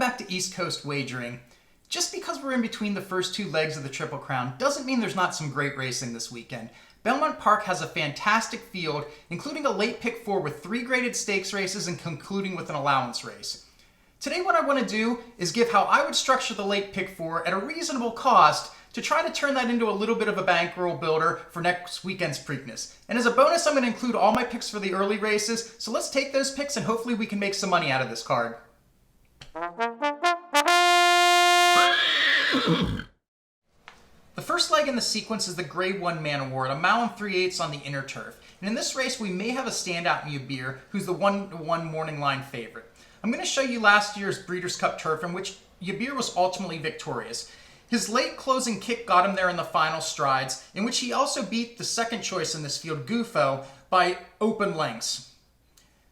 back to East Coast Wagering. Just because we're in between the first two legs of the Triple Crown doesn't mean there's not some great racing this weekend. Belmont Park has a fantastic field, including a late pick four with 3 graded stakes races and concluding with an allowance race. Today what I want to do is give how I would structure the late pick four at a reasonable cost to try to turn that into a little bit of a bankroll builder for next weekend's Preakness. And as a bonus, I'm going to include all my picks for the early races, so let's take those picks and hopefully we can make some money out of this card. The first leg in the sequence is the Grade 1 Man Award, a mile and 3/8 on the inner turf. And in this race, we may have a standout in Yabir, who's the 1-1 morning line favorite. I'm going to show you last year's Breeders' Cup Turf, in which Yabir was ultimately victorious. His late closing kick got him there in the final strides, in which he also beat the second choice in this field, Gufo, by open lengths.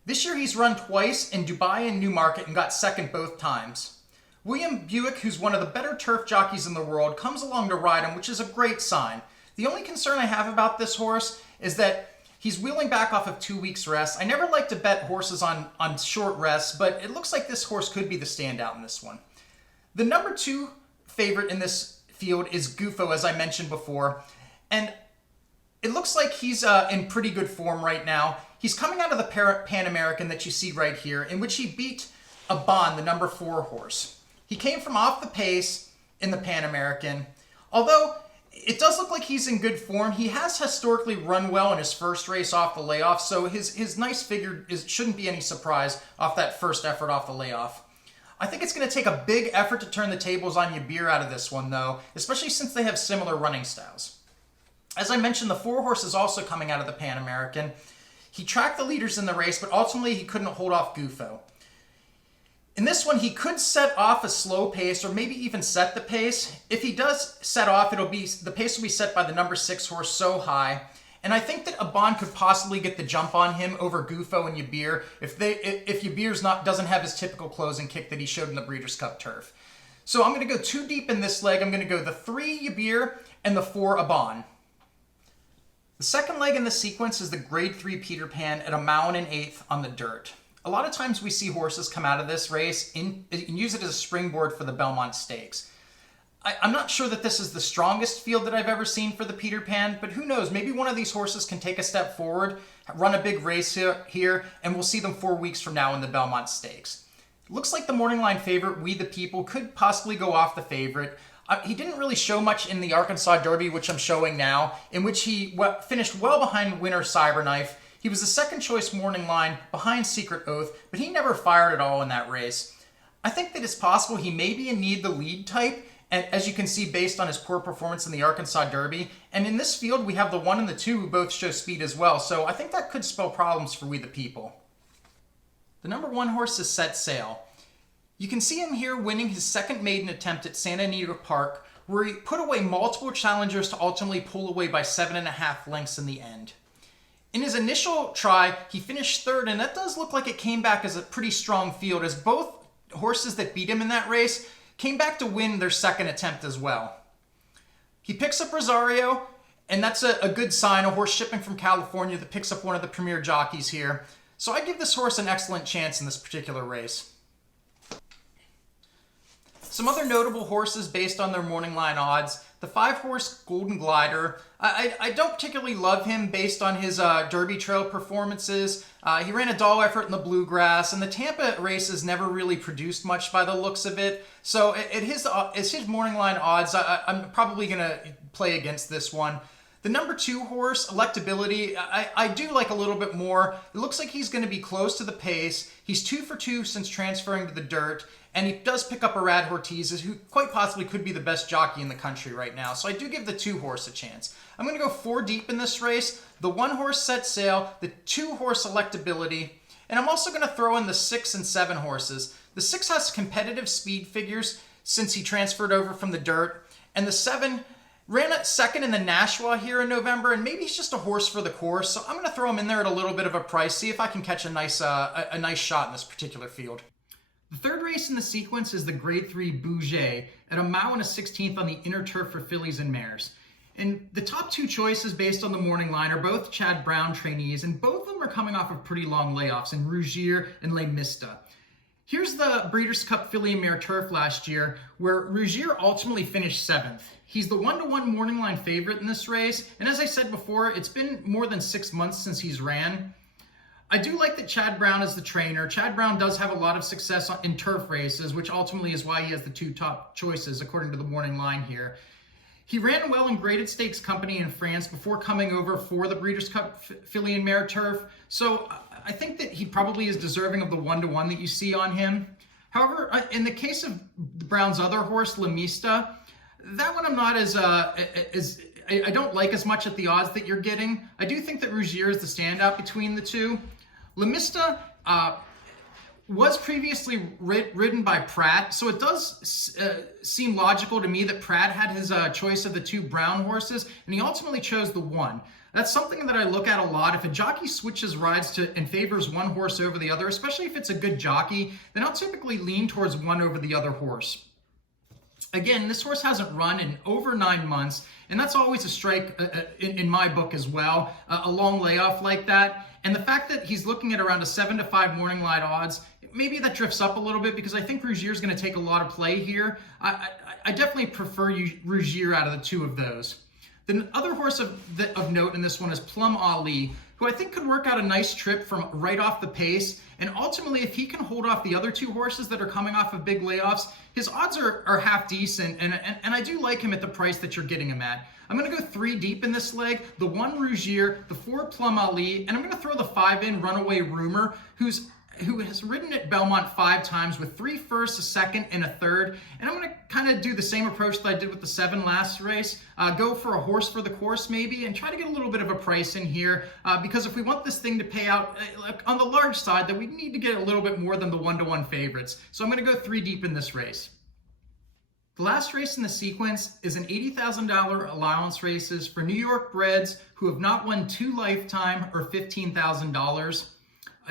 This year he's run twice in Dubai and Newmarket and got second both times. William Buick, who's one of the better turf jockeys in the world, comes along to ride him, which is a great sign. The only concern I have about this horse is that he's wheeling back off of 2 weeks rest. I never like to bet horses on short rests, but it looks like this horse could be the standout in this one. The number 2 favorite in this field is Gufo, as I mentioned before, and it looks like he's in pretty good form right now. He's coming out of the Pan American that you see right here, in which he beat Aban, the number 4 horse. He came from off the pace in the Pan American. Although it does look like he's in good form, he has historically run well in his first race off the layoff, so his nice figure shouldn't be any surprise off that first effort off the layoff. I think it's going to take a big effort to turn the tables on Yabir out of this one, though, especially since they have similar running styles. As I mentioned, the 4 horse is also coming out of the Pan American. He tracked the leaders in the race, but ultimately he couldn't hold off Gufo. In this one, he could set off a slow pace or maybe even set the pace. If he does set off, the pace will be set by the number 6 horse So High. And I think that Aban could possibly get the jump on him over Gufo and Yabir if Yabir's doesn't have his typical closing kick that he showed in the Breeders' Cup Turf. So I'm going to go too deep in this leg. I'm going to go the 3 Yabir and the 4 Aban. The second leg in the sequence is the Grade 3 Peter Pan at a mile and 1/8 on the dirt. A lot of times we see horses come out of this race and use it as a springboard for the Belmont Stakes. I'm not sure that this is the strongest field that I've ever seen for the Peter Pan, but who knows, maybe one of these horses can take a step forward, run a big race here, and we'll see them 4 weeks from now in the Belmont Stakes. It looks like the morning line favorite, We the People, could possibly go off the favorite. He didn't really show much in the Arkansas Derby, which I'm showing now, in which he finished well behind winner Cyberknife. He was the second choice morning line behind Secret Oath, but he never fired at all in that race. I think that it's possible he may be in need the lead type, and as you can see based on his poor performance in the Arkansas Derby. And in this field, we have the 1 and the 2 who both show speed as well, so I think that could spell problems for We the People. The number 1 horse is Set Sail. You can see him here winning his second maiden attempt at Santa Anita Park, where he put away multiple challengers to ultimately pull away by 7.5 lengths in the end. In his initial try, he finished 3rd, and that does look like it came back as a pretty strong field, as both horses that beat him in that race came back to win their second attempt as well. He picks up Rosario, and that's a good sign, a horse shipping from California that picks up one of the premier jockeys here. So I give this horse an excellent chance in this particular race. Some other notable horses based on their morning line odds. The 5 horse Golden Glider. I don't particularly love him based on his Derby Trail performances. He ran a dull effort in the Bluegrass, and the Tampa races never really produced much by the looks of it. So at his morning line odds, I'm probably going to play against this one. The number 2 horse, Electability, I do like a little bit more. It looks like he's going to be close to the pace. He's 2 for 2 since transferring to the dirt. And he does pick up a Rad Ortiz, who quite possibly could be the best jockey in the country right now. So I do give the 2 horse a chance. I'm going to go 4 deep in this race. The 1 horse Set Sail, the 2 horse Electability, and I'm also going to throw in the 6 and 7 horses. The 6 has competitive speed figures since he transferred over from the dirt, and the 7 ran at second in the Nashua here in November, and maybe he's just a horse for the course. So I'm going to throw him in there at a little bit of a price, see if I can catch a nice shot in this particular field. The third race in the sequence is the Grade 3 Beaugay at a mile and 1/16 on the inner turf for fillies and mares. And the top 2 choices based on the morning line are both Chad Brown trainees, and both of them are coming off of pretty long layoffs in Rougier and Les Mista. Here's the Breeders' Cup Filly and Mare Turf last year, where Rougier ultimately finished 7th. He's the 1-to-1 morning line favorite in this race, and as I said before, it's been more than 6 months since he's ran. I do like that Chad Brown is the trainer. Chad Brown does have a lot of success in turf races, which ultimately is why he has the 2 top choices, according to the morning line here. He ran well in Graded Stakes company in France before coming over for the Breeders' Cup Filly and Mare Turf, so I think that he probably is deserving of the 1-to-1 that you see on him. However, in the case of Brown's other horse, La Mista, that one I'm not I don't like as much at the odds that you're getting. I do think that Rougier is the standout between the two. La Mista was previously ridden by Pratt, so it does seem logical to me that Pratt had his choice of the 2 Brown horses, and he ultimately chose the 1. That's something that I look at a lot. If a jockey switches rides and favors one horse over the other, especially if it's a good jockey, then I'll typically lean towards one over the other horse. Again, this horse hasn't run in over 9 months, and that's always a strike in my book as well, a long layoff like that. And the fact that he's looking at around a 7-to-5 morning line odds, maybe that drifts up a little bit because I think Rougier's going to take a lot of play here. I definitely prefer Rougier out of the 2 of those. The other horse of note in this one is Plum Ali, who I think could work out a nice trip from right off the pace. And ultimately, if he can hold off the other 2 horses that are coming off of big layoffs, his odds are half decent. And I do like him at the price that you're getting him at. I'm going to go 3 deep in this leg. The 1 Rougier, the 4 Plum Ali, and I'm going to throw the 5 in Runaway Rumor, who has ridden at Belmont 5 times with 3 firsts, a second, and a third. And I'm going to kind of do the same approach that I did with the 7 last race. Go for a horse for the course maybe, and try to get a little bit of a price in here. Because if we want this thing to pay out on the large side, then we need to get a little bit more than the 1-to-1 favorites. So I'm going to go 3 deep in this race. The last race in the sequence is an $80,000 allowance races for New York breds who have not won 2 lifetime or $15,000.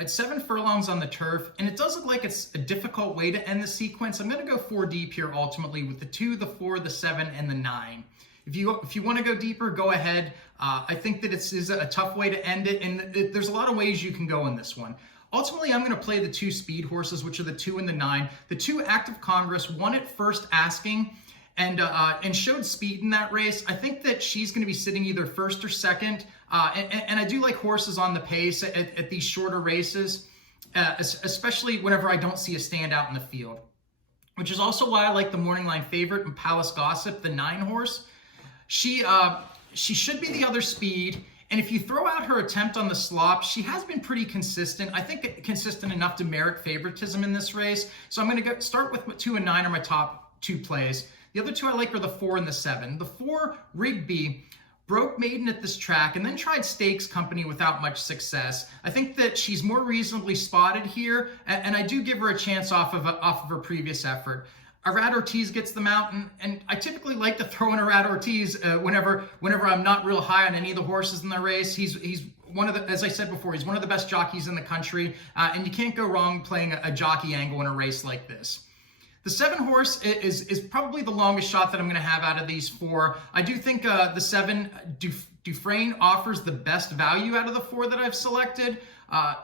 It's 7 furlongs on the turf, and it does look like it's a difficult way to end the sequence. I'm going to go 4 deep here ultimately with the 2, the 4, the 7, and the 9. If you want to go deeper, go ahead. I think that it is a tough way to end it, and there's a lot of ways you can go in this one. Ultimately, I'm going to play the 2 speed horses, which are the 2 and the 9. The 2 Active Congress won at first asking and showed speed in that race. I think that she's going to be sitting either first or second. And I do like horses on the pace at these shorter races, especially whenever I don't see a standout in the field, which is also why I like the morning line favorite in Palace Gossip, the 9 horse. She should be the other speed. And if you throw out her attempt on the slop, she has been pretty consistent. I think consistent enough to merit favoritism in this race. So I'm going to start with 2 and 9 are my top 2 plays. The other 2 I like are the 4 and the 7. The 4, Rigby, broke maiden at this track and then tried Stakes company without much success. I think that she's more reasonably spotted here, and I do give her a chance off of her previous effort. Arad Ortiz gets the mountain, and I typically like to throw in Arad Ortiz whenever I'm not real high on any of the horses in the race. He's one of the, as I said before, he's one of the best jockeys in the country, and you can't go wrong playing a jockey angle in a race like this. The 7 horse is probably the longest shot that I'm going to have out of these 4. I do think the 7 Dufresne offers the best value out of the 4 that I've selected.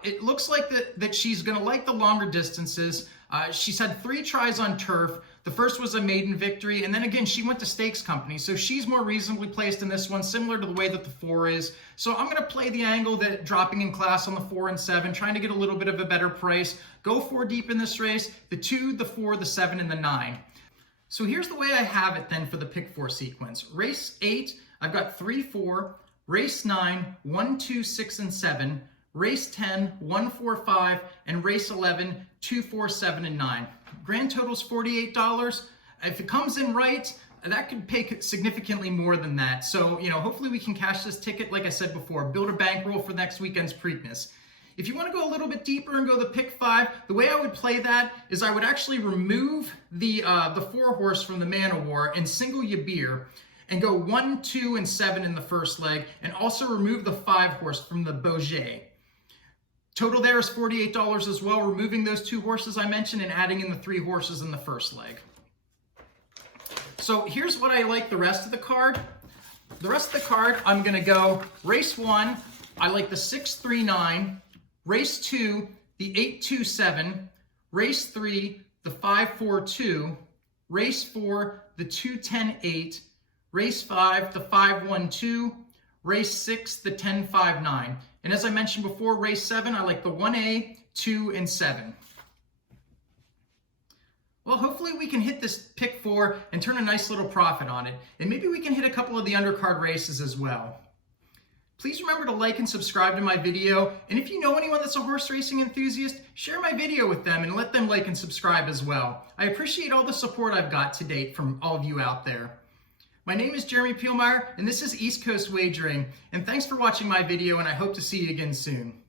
It looks like that she's going to like the longer distances. She's had 3 tries on turf. The first was a maiden victory, and then again, she went to Stakes company, so she's more reasonably placed in this one, similar to the way that the 4 is. So I'm going to play the angle that dropping in class on the 4 and 7, trying to get a little bit of a better price. Go 4 deep in this race, the 2, the 4, the 7, and the 9. So here's the way I have it then for the pick 4 sequence. Race 8, I've got 3, 4. Race 9, 1, 2, 6, and 7. Race 10, 1, 4, 5, and race 11, 2, 4, 7, and 9. Grand total's $48. If it comes in right, that could pay significantly more than that. So, hopefully we can cash this ticket, like I said before, build a bankroll for next weekend's Preakness. If you want to go a little bit deeper and go the pick 5, the way I would play that is I would actually remove the 4 horse from the Man of War and single Yabir, and go 1, 2, and 7 in the first leg, and also remove the 5 horse from the Beaugay. Total there is $48 as well, removing those 2 horses I mentioned and adding in the 3 horses in the first leg. So here's what I like the rest of the card. The rest of the card, I'm going to go race 1, I like the 6, 3, 9, race 2, the 8, 2, 7, race 3, the 5-4-2, race 4, the 2-10-8, race 5, the 5-1-2, race 6, the 10-5-9. And as I mentioned before, race 7, I like the 1A, 2, and 7. Well, hopefully we can hit this pick 4 and turn a nice little profit on it. And maybe we can hit a couple of the undercard races as well. Please remember to like and subscribe to my video. And if you know anyone that's a horse racing enthusiast, share my video with them and let them like and subscribe as well. I appreciate all the support I've got to date from all of you out there. My name is Jeremy Pielmeyer, and this is East Coast Wagering. And thanks for watching my video, and I hope to see you again soon.